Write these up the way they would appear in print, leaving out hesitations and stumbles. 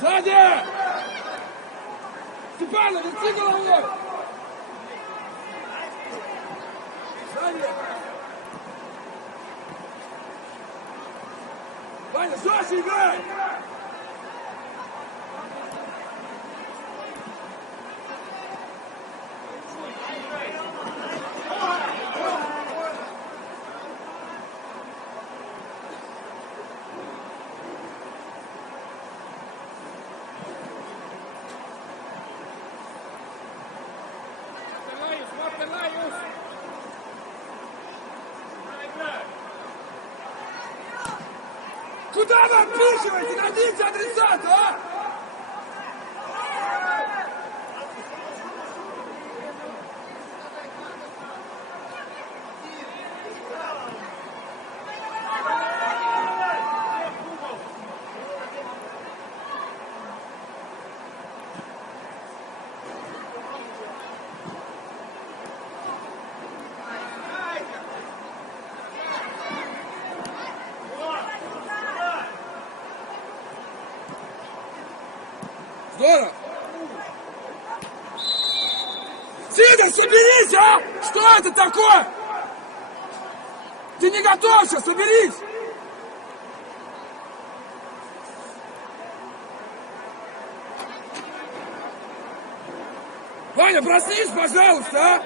Сзади! Степанов, верти головой! Сзади! Ваня, жестче играй! Куда вы отпихиваете? Найдите адресата, а? Здорово! Сидор, соберись, а! Что это такое? Ты не готовься, соберись! Ваня, проснись, пожалуйста, а!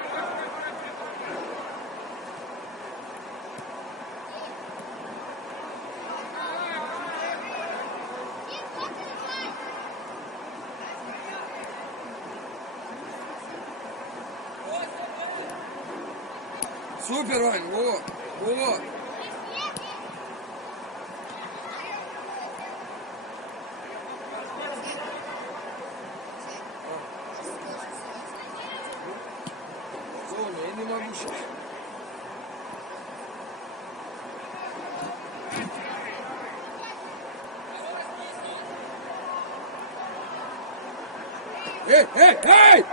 Супер, Вань, вот, вот. Соня, я не могу сейчас. Эй, эй, эй!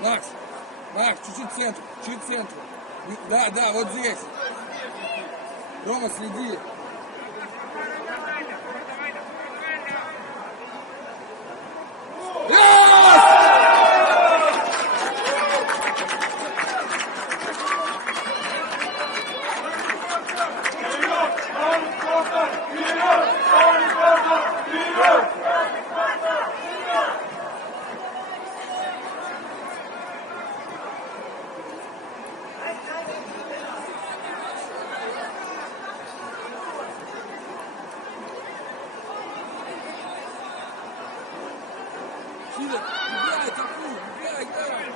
Макс, Макс, чуть-чуть центру, чуть центру. Да, да, вот здесь. Рома, следи. Сидор, убирай такую, убирай, играй.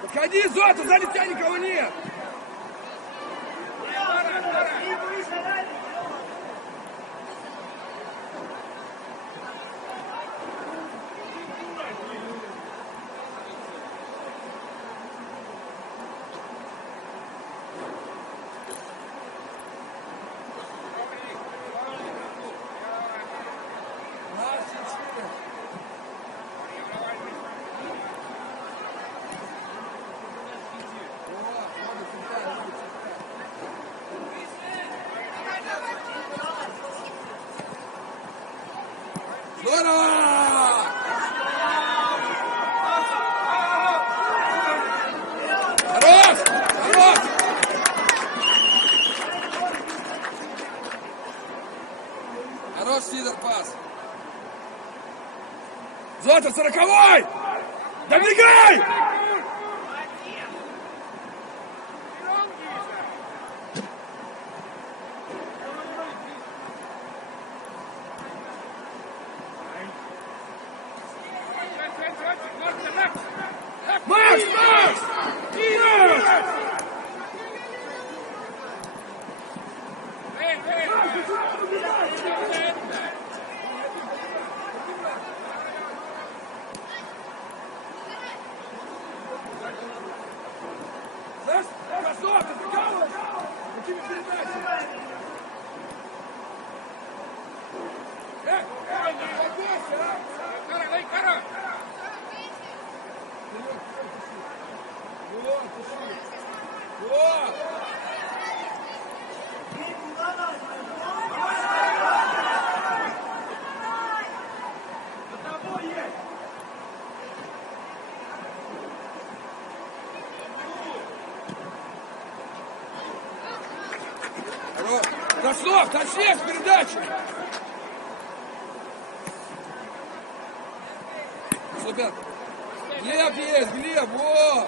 Подходи, Зота, сзади тебя никого нет. Здорово! Хорош! Хорош! Хорош, Сидор, пас! Зота, 40-й! Добегай! Макс! Макс! Знаешь, красота, ты прикалываешься? Какими передачами? Не успокойся, а! Краснов, точнее, с передачей. Супер. Глеб есть, Глеб, во!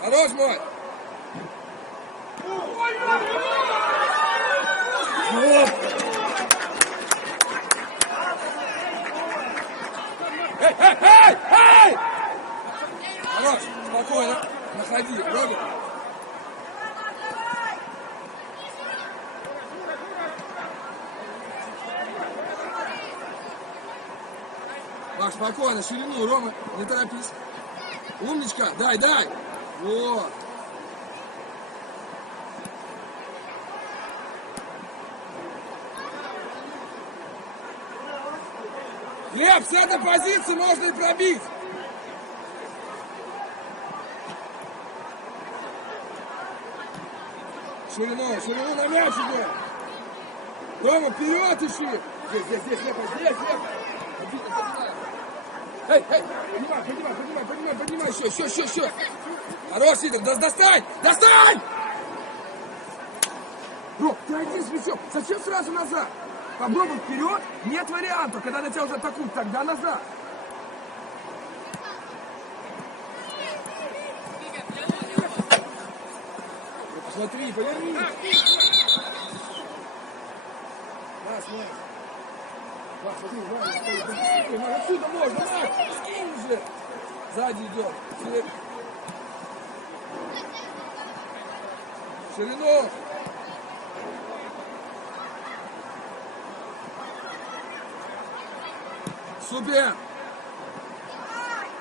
Хорош мой! Эй, эй, эй, эй! Хорош, спокойно, находи, Робин. Маш, спокойно, ширину, Рома, не торопись. Умничка, дай, дай. Вот. Глеб, с этой позиции можно и пробить. Ширину на мяч идет. Рома, вперед ищи. Здесь, Лепа, здесь. Эй, поднимай, еще. Хорош, Сидор, достань! Ром, ты один с мячом, зачем сразу назад? Попробуй вперед, нет варианта, когда на тебя уже атакуют, тогда назад. Посмотри, поверни. Макс, смотри, отсюда можно, Макс, скинь уже. Сзади идет. Ширину. Супер.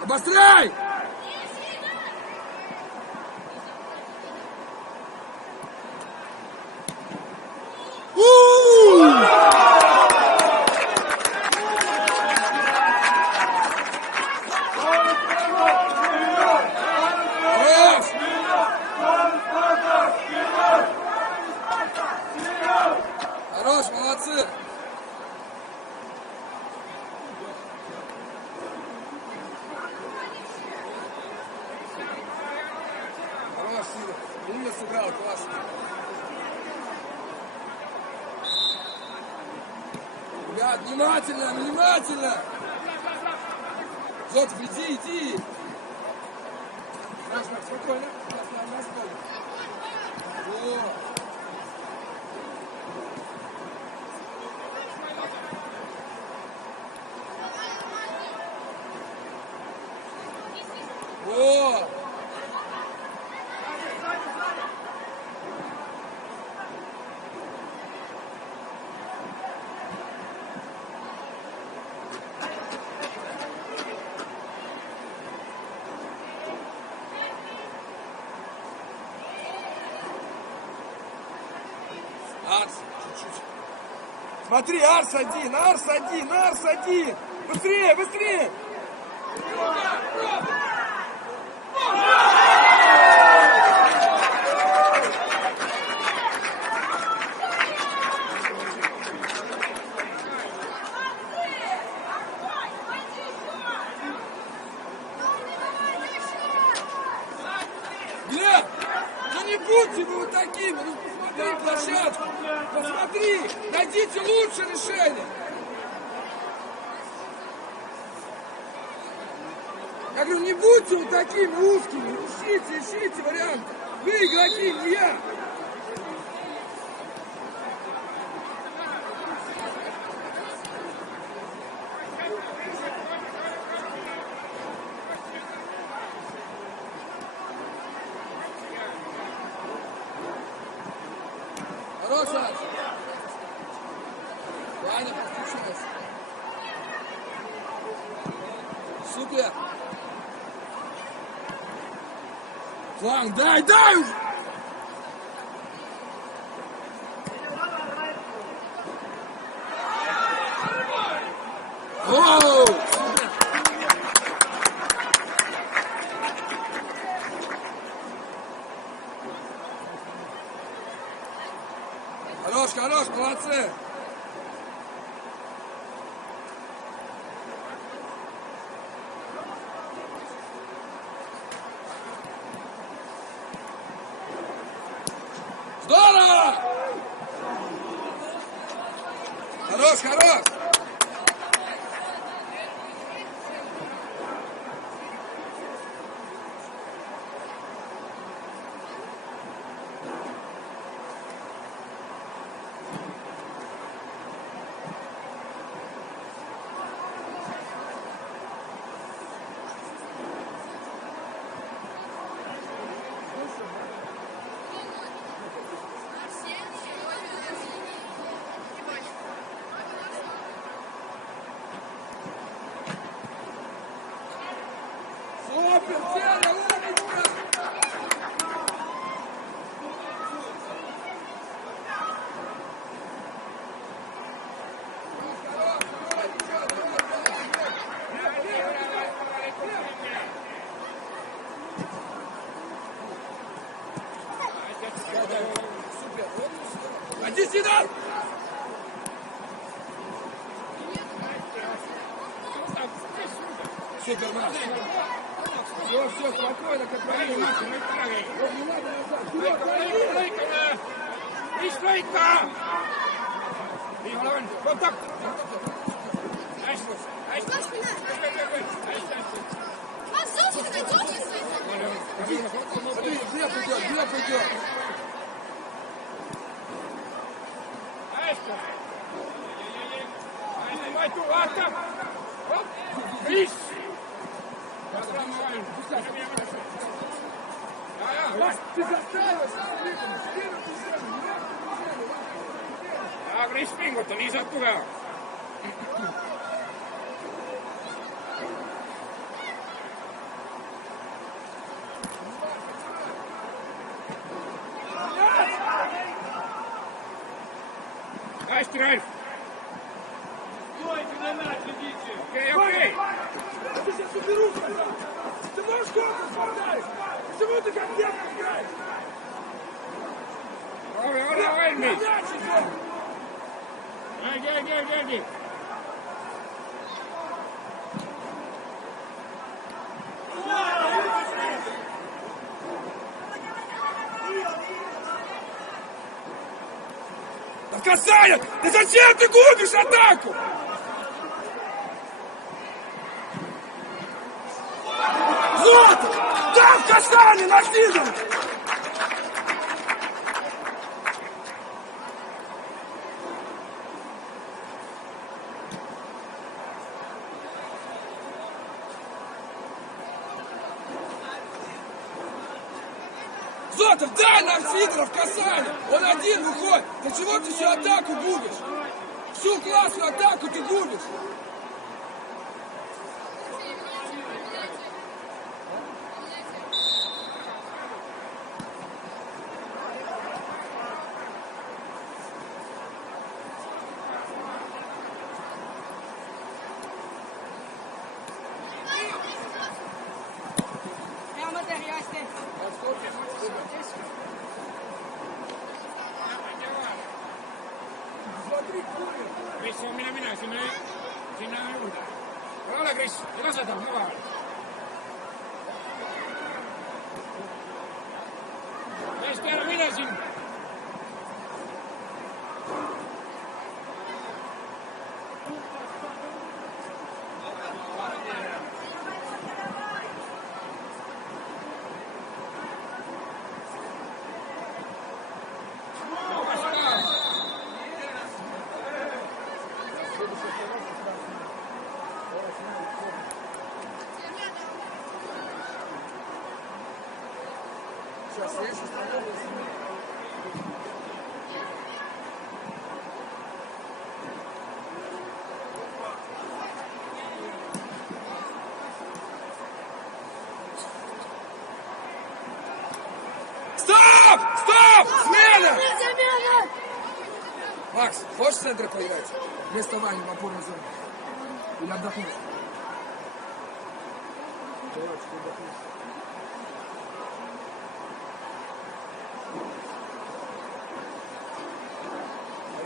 Обостряй. Хорош, молодцы! Хорош, Сидор. Умно сыграл, классно. Ребят, внимательно! Зотов, иди! Маш, спокойно. Вот. Вот! Арс, чуть-чуть. Смотри, Арс один! Быстрее! Глеб, ну не будьте вы вот такими, ну посмотри площадку, посмотри, найдите лучшее решение. Я говорю, не будьте вот такими узкими, ищите варианты. Вы игроки, не я. Хорошо. Ваня подключилась. Супер. Фланг, дай уже! Оу! Хорош, хорош, молодцы. Здорово! Хорош, хорош! Супер, Федя, умница! Иди сюда! Супер, Макс! Все, спокойно, как правильно. Не надо назад. Вперед, Nicht weiter! Kontakt! смотри, где пойдет? Ты заставился! Aga Kris pinguta, nii saab tugeva. Hästi, Ralf! Okei. Я сейчас уберу тебя! Ты можешь корпус отдать? Почему ты как девка играешь? Ole valmis! Мяч идет! Järgi! Да касание! Да зачем ты губишь атаку? Злотов! Да, в касание накидывай! Зотов, дай нам Сидоров касание! Он один выходит! Да чего ты всю атаку губишь? Всю классную атаку ты губишь! Kris, mine sinna juurde. Ole Kris, lase tal mugavalt. Hästi, ära mine siin. Сейчас, я сейчас попробую. Стоп! Смена! Макс, хочешь в центре поиграть? Вместо Вани в опорной зоне. Или отдохнуть? Давайте, отдохнуть.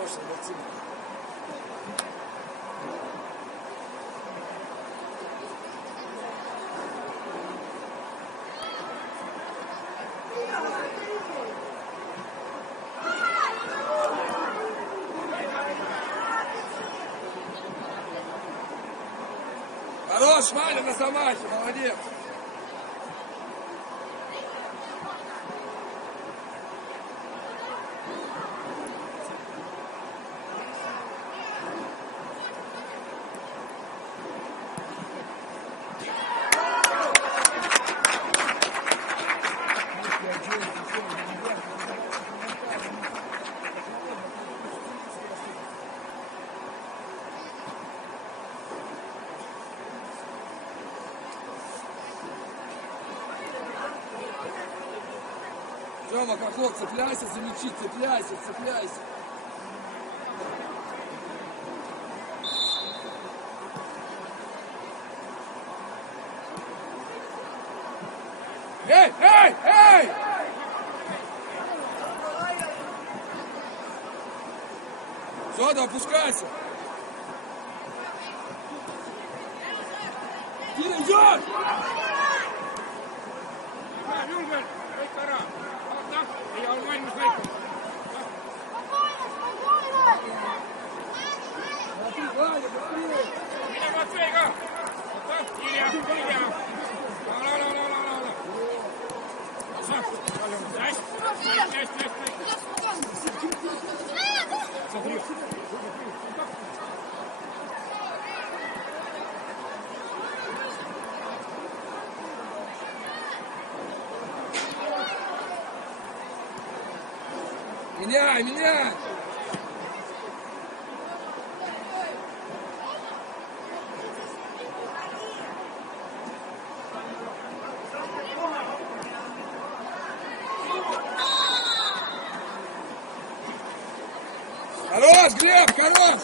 Хороший, молодцы. Хорош, Ваня, на замахе, молодец. Тёма, Хохлов, цепляйся за мячи, цепляйся, цепляйся. Эй, эй, эй! Все, да, опускайся. Кира, идет! Я онлайн не знаю. Ваня, быстрее! Mira, Matsuega! Илья, Илья! Смотри. Меняй, меняй! Хорош, Глеб, хорош!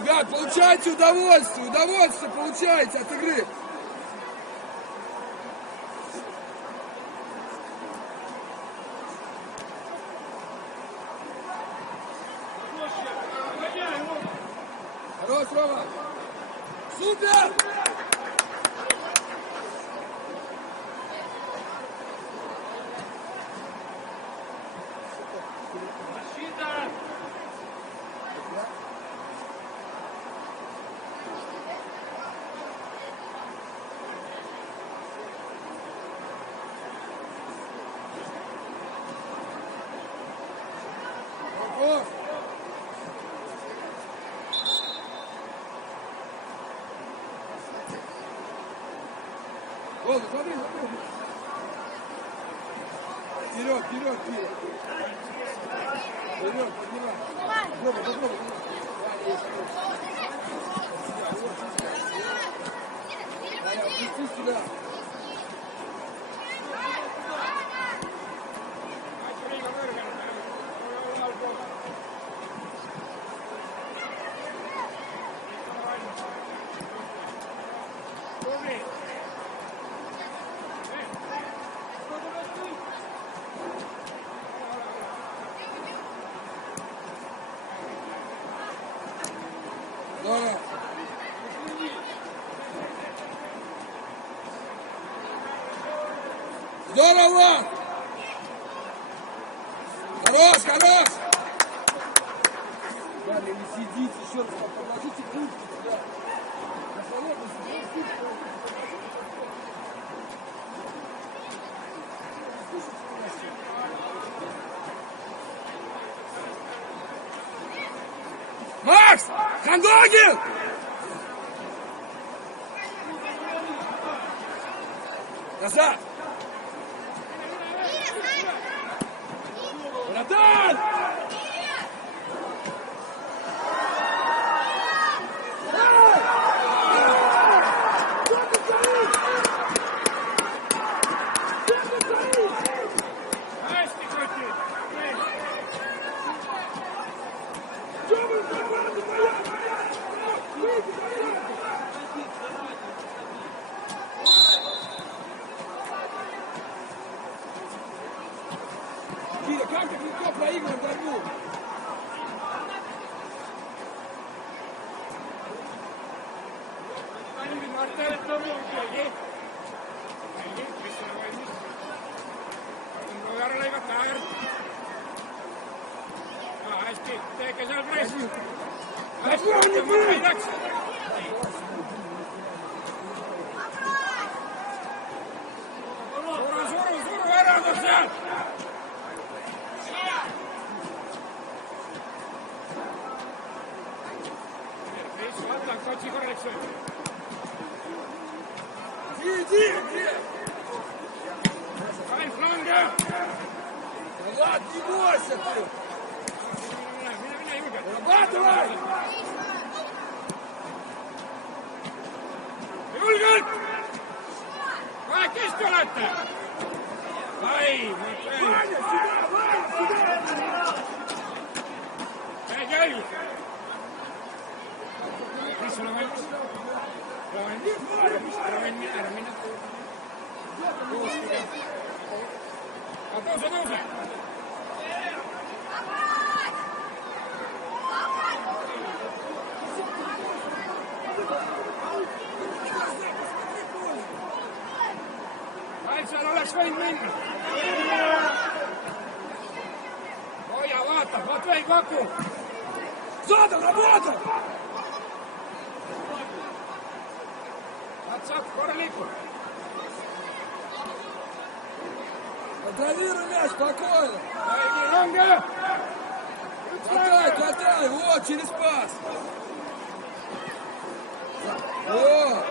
Ребят, получайте удовольствие, удовольствие получайте от игры. Хорош, Рома! Супер! Оп! Вон, смотри, смотри. Вперед, вперед, вперед. Вперед, поднимай. Попробуй, попробуй. Ваня, опусти сюда. Здорово. Здорово! Хорош, хорош! Ваня, не сидите, еще раз положите куртку сюда. На холодную сидите. Макс! Хандогин! Назад! Вратарь! Киря, как так легко проигрываем борьбу? Иди, где? Влад, не бойся ты! Зарабатывай! Julgen! Vai keskellä! Ai, Ваня, сюда, Ваня, сюда! ei ei! Missä on valmis? Ära minä. Nouse! Ai, siellä oleks võinud minna. Hoia, vaata, Matvei Kaku. Задал, работай! Saab korralikult. Контролируй мяч, спокойно! Lange! Катай, вот, через пас! О!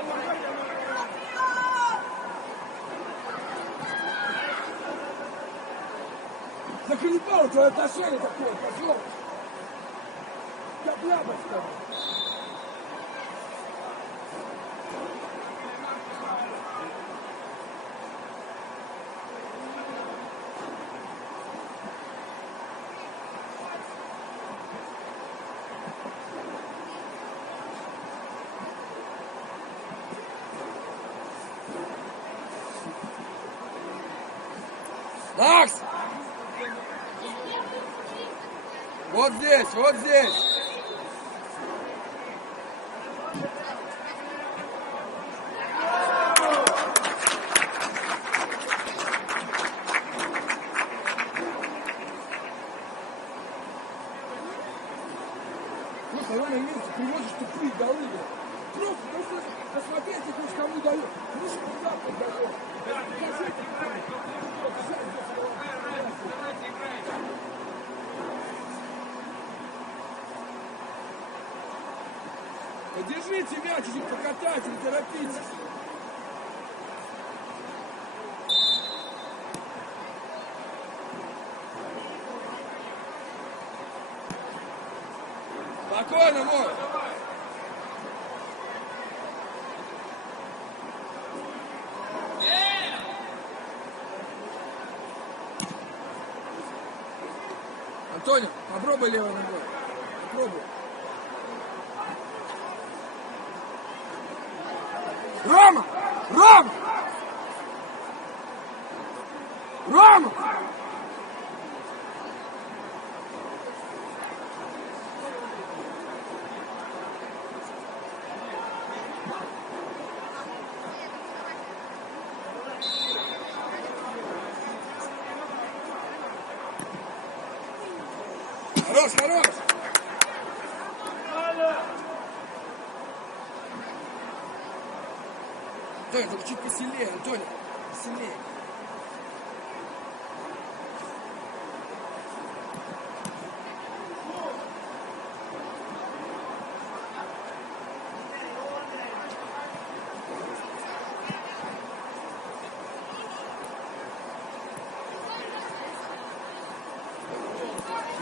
Заколебало твое отношение такое, пожалуйста! Как яблочко! Макс! Вот здесь, вот здесь! Слушай, Рома Емельевич, привозишь тупые голы, бля. Просто посмотреть, хоть кому дает. Ну что куда подает? Подержите мяч, чуть покатайте, не торопитесь. Спокойно, мой. Антонио, попробуй левой ногой. Попробуй. Рома! Рома! Рома! Хорош, хорош! Антонио, только чуть посильнее, Антонио, посильнее.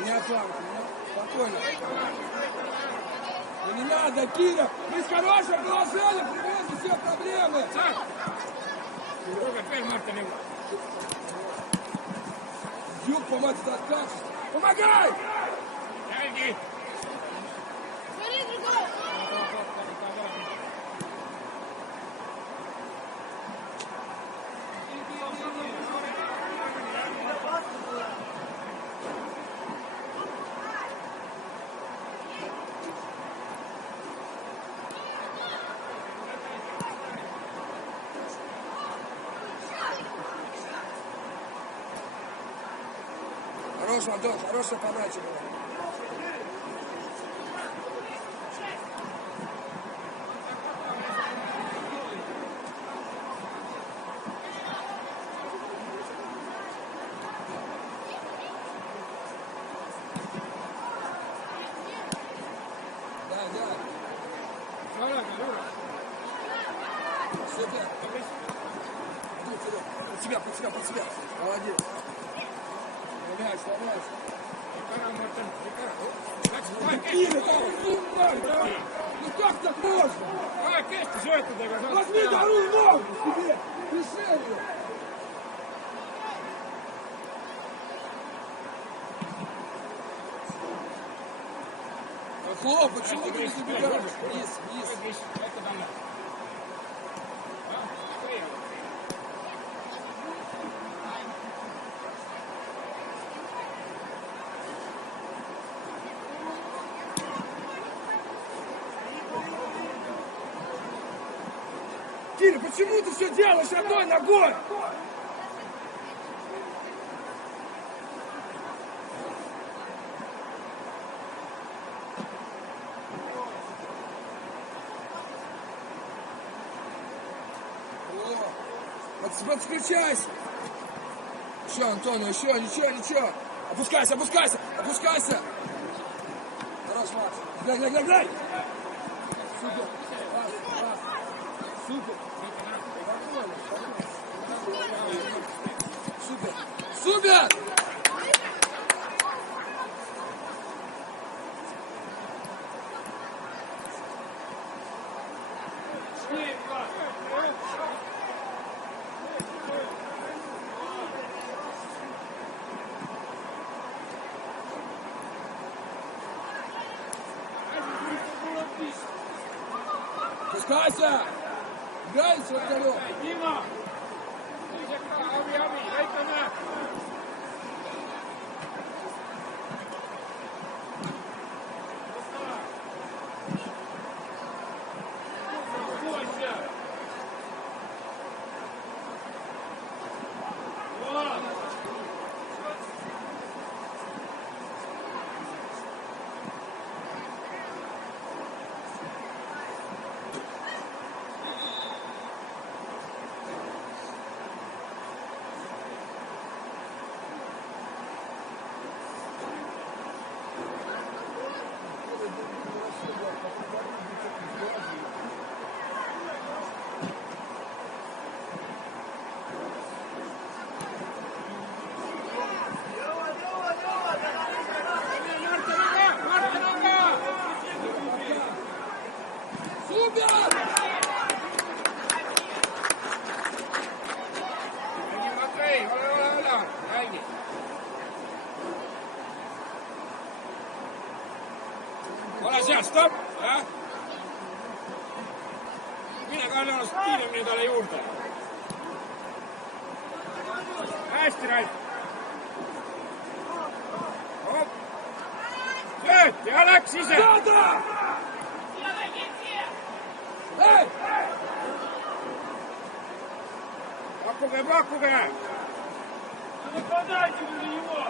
Не оплавай, спокойно. Да не надо, Киря! Мы с хорошим положением привезли все проблемы! Друга, теперь Марта не влад. Юг, помочь откажешь! Помогай! Иди. Хорош, Антон, хорошая подача была. Супер. Под себя. Молодец. Мяч. Ну как так можно? Возьми вторую ногу себе. Пришли ее. Хлоп, почему ты не забегаешь? Вниз. Киря, почему ты все делаешь одной ногой? Подключайся. Еще, Антону, еще, ничего. Опускайся. Хорош, Макс. Глянь. Супер. Супер. Пускайся! Гайся, второй! Дима! Ави, дай-ка на! Ole seal, stopp! Mine ka ennast kiiremini talle juurde. Hästi, Raif! Sööt ja läks ise! Pakkuge! Нападайте на него!